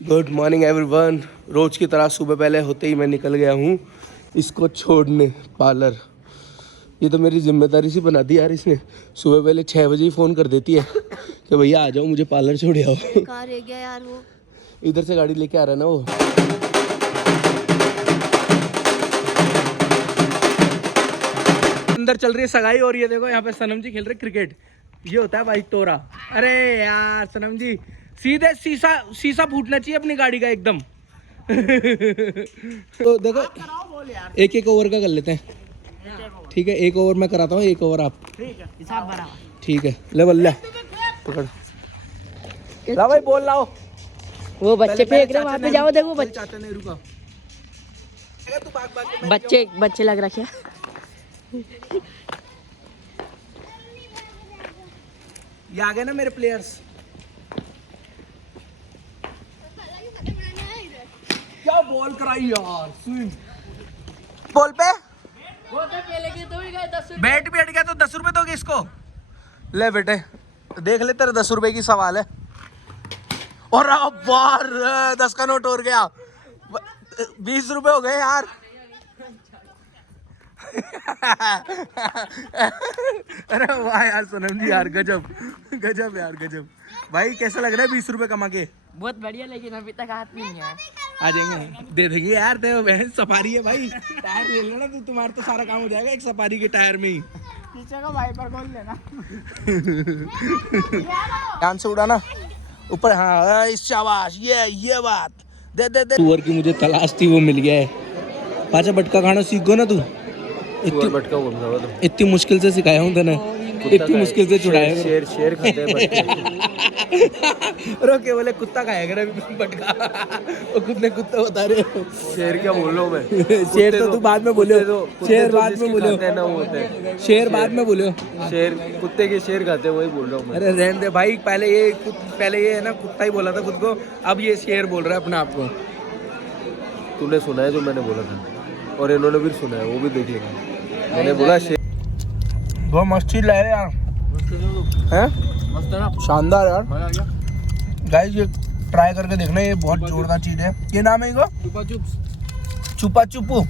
Good morning everyone. रोज की तरह सुबह पहले होते ही मैं निकल गया हूँ इसको छोड़ने पार्लर। ये तो मेरी जिम्मेदारी सी बना दी यार इसने। सुबह पहले 6 बजे ही फ़ोन कर देती है कि भैया आ जाओ मुझे पार्लर छोड़ आओ। कहाँ रह गया यार वो? इधर से गाड़ी लेके आ रहा है ना वो। अंदर चल रही है सगाई और ये देखो यहाँ पे सनम जी खेल रहे क्रिकेट। ये होता है भाई तोरा। अरे यार सनम जी सीधे शीशा फूटना चाहिए अपनी गाड़ी का एकदम। तो देखो एक एक ओवर का कर लेते हैं। ठीक है एक ओवर मैं कराता हूँ, एक ओवर आप। ठीक है ले बल्ला पकड़ ला भाई बोल लाओ। वो बच्चे फेंक रहे वहाँ पे जाओ देखो बच्चे। चाचा नहीं रुका बच्चे लग रखे। ये आ गए ना मेरे प्लेयर्स। क्या बॉल कराई यार। स्विंग बॉल पे बैट भी हट गया तो 10 रुपए दोगे इसको। ले बेटे देख ले तेरे 10 रुपए की सवाल है। और अब बार 10 का नोट और गया। 20 रुपए हो गए यार। अरे वाह यार सनम जी यार गजब गजब यार गजब। भाई कैसा लग रहा है 20 रुपए कमा के? बहुत बढ़िया, लेकिन अभी तक हाथ नहीं है। आ जाएंगे दे देंगे यार। तेरे बहन सफारी है भाई। टायर ले लेना तो तुम्हारा तो सारा काम हो जाएगा एक सफारी के टायर में ही। पीछे का वाइपर खोल लेना। ध्यान से उड़ाना ऊपर। हाँ शाबाश ये बात दे दे दे। सुअर की मुझे तलाश थी वो मिल गया है। पाचा बटका खाना सीख गो ना तू। इतनी मुश्किल से सिखाया हूँ तूने। इतनी मुश्किल से छुड़ाया। शेर खाते हैं रोके बोले कुत्ता खाया कर बटका। वो खुद ने कुत्ता बता रहे हो। शेर क्या बोल रहा हूँ मैं? शेर तो तू बाद में बोले। शेर बाद में बोले। शेर बाद में बोले। शेर कुत्ते के शेर खाते हैं वही बोल रहा हूँ मैं। अरे रहने दे भाई। पहले ये है ना कुत्ता ही बोला था खुद को। अब ये शेर बोल रहा है अपने आप को। तूने सुना है जो मैंने बोला था और इन्होंने भी सुना है, वो भी देखिएगा। मैंने बोला शेर। बहुत मस्ती ले रहे यार। हैं शानदार यार। गाइस ये ट्राई करके देखना, ये बहुत जोरदार चीज है। ये नाम है इनको छुपा चुपू।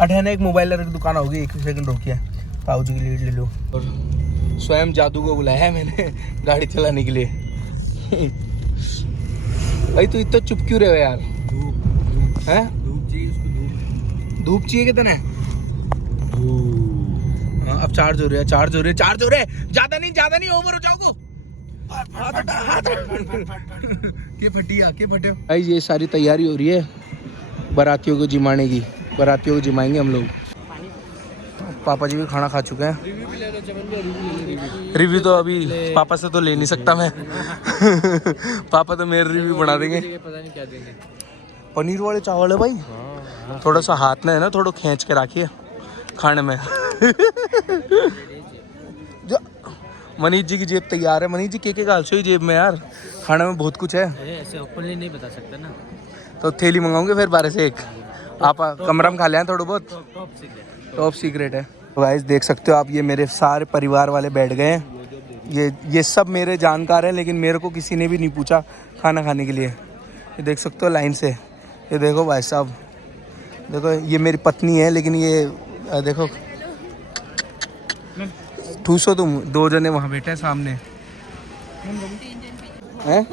अठेने एक मोबाइल की दुकान होगी। एक सेकंड रोकिए पाऊ जी की लीड ले लो। और स्वयं जादू को बुलाया है मैंने गाड़ी चलाने के लिए। भाई तू इतना चुप क्यों रहे हो यार? हैं धूप चाहिए कितना है? अब चार्ज हो रहा है। ज्यादा नहीं ओवर हो जाओगे। के फटे भाई। ये सारी तैयारी हो रही है बारातियों को जिमाने की। बारातियों को जिमाएंगे हम लोग। पापा जी भी खाना खा चुके हैं। रिव्यू तो अभी पापा से तो ले नहीं सकता मैं। पापा तो मेरे रिव्यू बना देंगे। पनीर वाले चावल है भाई। थोड़ा सा हाथ में है ना, थोड़ा खींच के रखिए खाने में। जो मनीष जी की जेब तैयार है। मनीष जी के गाल से जेब में यार। खाने में बहुत कुछ है। ऐसे ओपनली नहीं बता सकता ना। तो थैली मंगाऊंगे फिर 12 से 1। आप कमरा में खा लें थोड़ा बहुत। टॉप सीक्रेट है। तो गाइस देख सकते हो आप, ये मेरे सारे परिवार वाले बैठ गए हैं। ये सब मेरे जानकार हैं, लेकिन मेरे को किसी ने भी नहीं पूछा खाना खाने के लिए। ये देख सकते हो लाइन से। ये देखो भाई साहब, देखो ये मेरी पत्नी है, लेकिन ये देखो ठूसो तुम। 2 जने वहाँ बैठे हैं सामने हैं।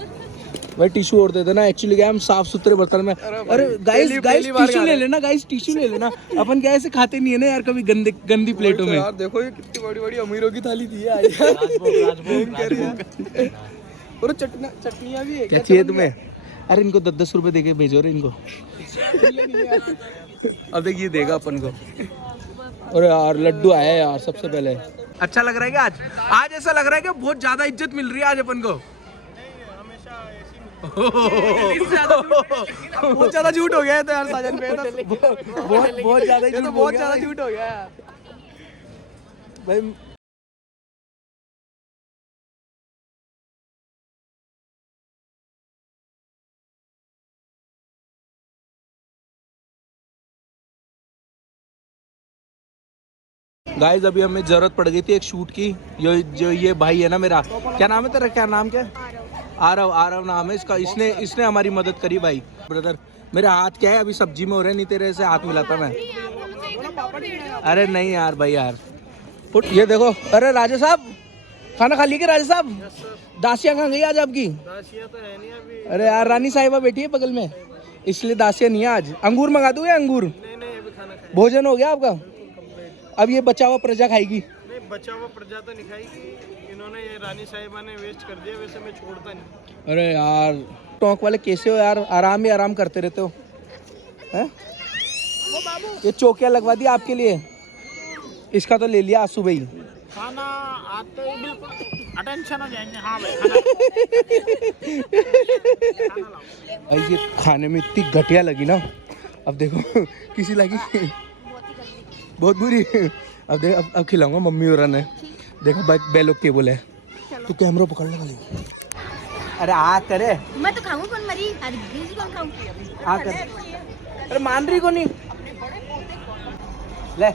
भाई टिश्यू और दे देना। एक्चुअली क्या हम साफ सुथरे बर्तन में। अरे गाइस टिश्यू ले लेना। गाइस टिश्यू ले लेना। अपन क्या ऐसे खाते नहीं है ना यार कभी गंदी प्लेटों में। यार देखो ये कितनी बड़ी अमीरों की थाली थी यार। और चटनियाँ भी है। क्या चाहिए तुम्हें? अरे इनको 10-10 रुपए देके भेजो रे इनको। अब देखिए देगा अपन को। और यार लड्डू आया यार सबसे पहले। अच्छा लग रहा है क्या आज ऐसा लग रहा है कि बहुत ज्यादा इज्जत मिल रही है आज अपन को। बहुत ज्यादा झूठ हो गया है तो यार साजन पे। बहुत ज्यादा झूठ हो गया यार भाई। गाइस अभी हमें जरूरत पड़ गई थी एक शूट की। ये भाई है ना मेरा। क्या नाम है तेरा? क्या नाम क्या? आरव नाम है इसका। इसने हमारी मदद करी भाई। ब्रदर मेरे हाथ क्या है अभी सब्जी में हो रहे, नहीं तेरे से हाथ मिलाता मैं। अरे नहीं यार भाई यार ये देखो। अरे राजा साहब खाना खा लिए राजा साहब? दासिया कहाँ गई आज आपकी? दासिया तो है नहीं अभी। अरे यार रानी साहिबा बैठी है बगल में, इसलिए दासिया नहीं है आज। अंगूर मंगा दूं या अंगूर? नहीं अभी खाना खाया। भोजन हो गया आपका? अब ये बचा हुआ प्रजा खाएगी। नहीं बचा हुआ प्रजा तो नहीं खाएगी, इन्होंने ये रानी साहिबा ने वेस्ट कर दिया, वैसे मैं छोड़ता नहीं। अरे यार टोंक वाले कैसे हो यार, आराम ही आराम करते रहते हो हैं? ये चौकिया लगवा दिया आपके लिए, इसका तो ले लिया आज सुबह ही खाना। आज तो बिल्कुल अटेंशन हो जाएंगे। हाँ भाई ये खाने में इतनी घटिया लगी ना। अब देखो किसी लगी बहुत बुरी। अब देख अब खिलाऊंगा मम्मी और ने। देखो भाई बेलो के बोले तू कैमरा पकड़ ले वाली। अरे आ करे मैं तो खाऊं कौन मरी, हर चीज कौन खाऊं आ कर। अरे मान रही को नहीं ले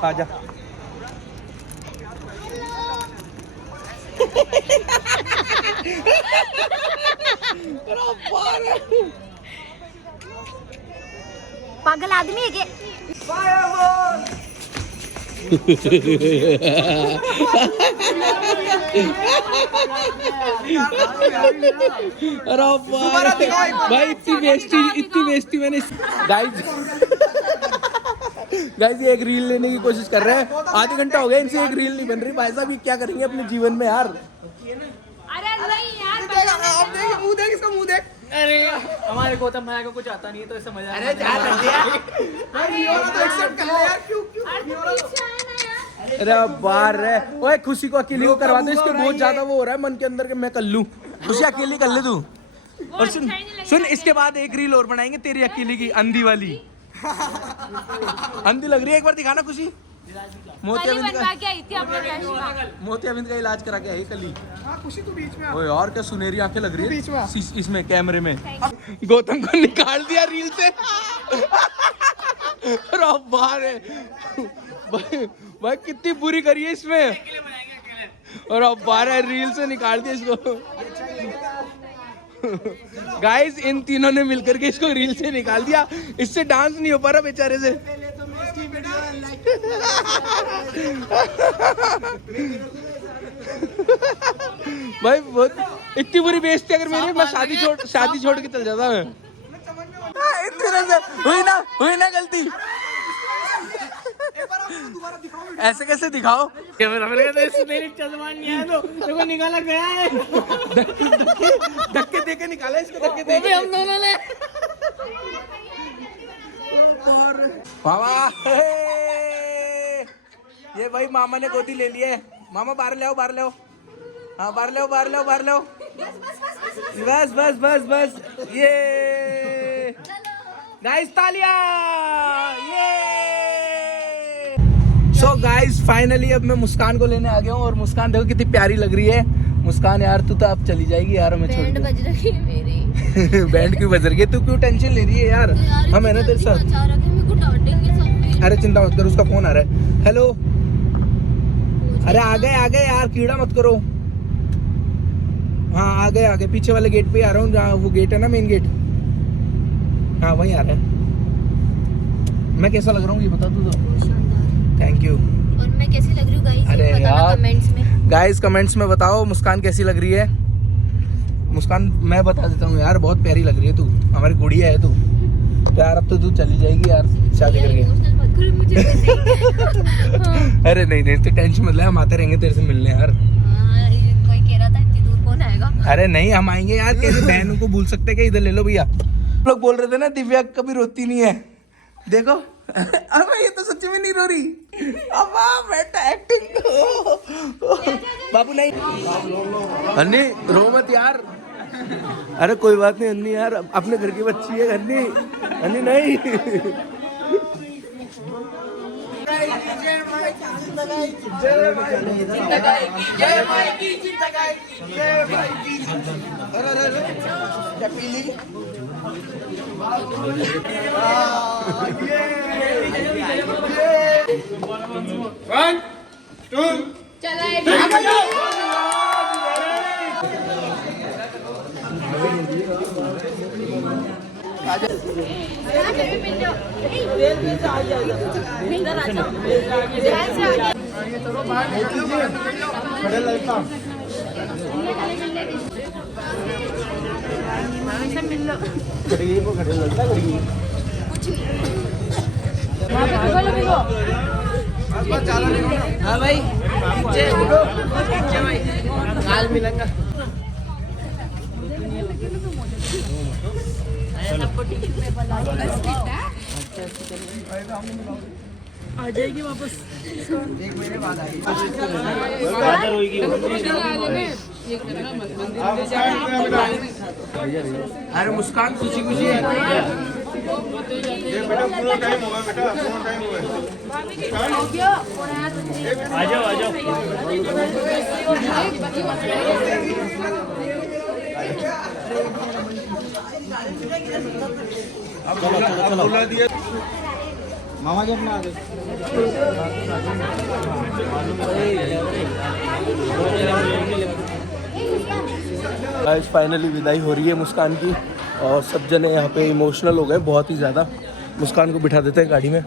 खा जा। पागल आदमी है के? अरे भाई इतनी बेइज्जती मैंने। गाइस ये एक रील लेने की कोशिश कर रहे हैं, आधे घंटा हो गया इनसे एक रील नहीं बन रही। भाई साहब ये क्या करेंगे अपने जीवन में यार? अरे नहीं यार मुंह देख इसका मुंह देख। अरे हमारे गौतम भाई को कुछ आता नहीं है तो ऐसा मजा। अरे अरे बाहर रे ओए खुशी को अकेली को करवा दे, इसके बहुत ज्यादा वो हो रहा है मन के अंदर के मैं कर लूं। खुशी अकेली कर ले तू। और सुन इसके बाद एक रील और बनाएंगे तेरी अकेली की, अंधी वाली। अंधी लग रही है, एक बार दिखाना खुशी। मोतियाबिंद का इलाज करा के आई कली। खुशी तू बीच में ओ यार क्या सुनहरी आंखें लग रही है इसमें कैमरे में। गौतम को निकाल दिया रील से। बाहर है भाई कितनी बुरी करी है इसमें। और अब बाहर है रील से निकाल दिया इसको। गाइस इन तीनों ने मिलकर के इसको रील से निकाल दिया, इससे डांस नहीं हो पा रहा बेचारे से। भाई बहुत इतनी बुरी बेइज्जती अगर मेरी, मैं शादी छोड़ के चल जाता मैं। हुई ना गलती। ऐसे कैसे दिखाओ? कैमरा मेरी चश्मा नहीं है तो निकाला गया है। धक्के दे के निकाला इसको, धक्के दे के हम दोनों ने। मामा ये भाई मामा ने गोदी ले ली है। मामा बाहर ले आओ हाँ बाहर ले आओ। बस ये गाइस तालियां ये। सो गाइस फाइनली अब मैं मुस्कान को लेने आ गया हूँ और मुस्कान देखो कितनी प्यारी लग रही है। मुस्कान यार तू तो अब चली जाएगी यार, हमें छोड़। बैंड बज रही है मेरी। बैंड क्यों बज रही है? तू क्यों टेंशन ले रही है यार? हम है ना तेरे साथ। अरे चिंता मत कर, उसका फोन आ रहा है। हेलो अरे आ गए यार, कीड़ा मत करो। हाँ आ गए पीछे वाले गेट पे आ रहा हूँ, जहाँ वो गेट है ना मेन गेट, हाँ वहीं आ रहा है। मैं कैसा लग रहा हूँ ये बता तू तो। Thank you. और मैं कैसी लग रही हूँ गाइस? अरे यार कमेंट्स में गाइस कमेंट्स में बताओ मुस्कान कैसी लग रही है। मुस्कान मैं बता देता हूँ यार, बहुत प्यारी लग रही है तू, हमारी गुड़िया है तू। तो यार अब तो तू चली जाएगी यार शादी करके। अरे नहीं तो टेंशन मत ले, हम आते रहेंगे तेरे से मिलने यार। कोई कह रहा था इतनी दूर कौन आएगा? अरे नहीं हम आएंगे यार, कैसे बहनों को भूल सकते क्या? इधर ले लो भैया। लोग बोल रहे थे ना दिव्या कभी रोती नहीं है, देखो। अरे ये तो सच्ची में नहीं रो रही। अब बेटा एक्टिंग। बाबू नहीं अन्नी रो मत यार। अरे कोई बात नहीं अन्नी यार, अपने घर की बच्ची है अन्नी नहीं। हाँ भाई नीचे भाई काल मिलेंगे। आ जाएगी वापस। 1 महीने बाद आएगी। अरे मुस्कान खुशी खुशी है। बेटा पूरा टाइम होगा, बेटा पूरा टाइम होगा। आ जाओ आ जाओ। बोला दिया मामा के अपना गाइस फाइनली विदाई हो रही है मुस्कान की और सब जने यहाँ पे इमोशनल हो गए बहुत ही ज़्यादा। मुस्कान को बिठा देते हैं गाड़ी में।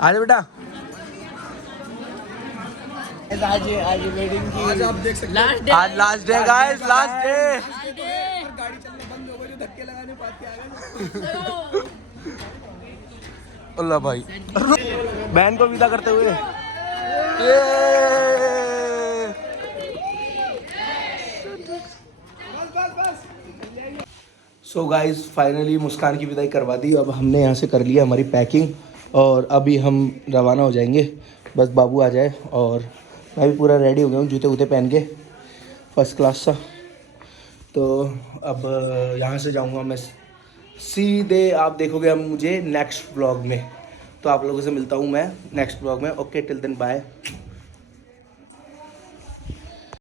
आ जा बेटा। आज वेडिंग की आज आप देख सकते लास्ट डे। आज last day guys, last day. गाड़ी चलना बंद हो गई, जो धक्के लगाने पाते आ गए। अल्लाह भाई बहन को विदा करते हुए सो गाइस फाइनली मुस्कान की विदाई करवा दी। अब हमने यहाँ से कर लिया हमारी पैकिंग और अभी हम रवाना हो जाएंगे। बस बाबू आ जाए और मैं भी पूरा रेडी हो गया हूँ, जूते वूते पहन के फर्स्ट क्लास सा। तो अब यहाँ से जाऊँगा मैं सीधे, आप देखोगे अब मुझे नेक्स्ट ब्लॉग में। तो आप लोगों से मिलता हूँ मैं नेक्स्ट ब्लॉग में। Okay till then bye.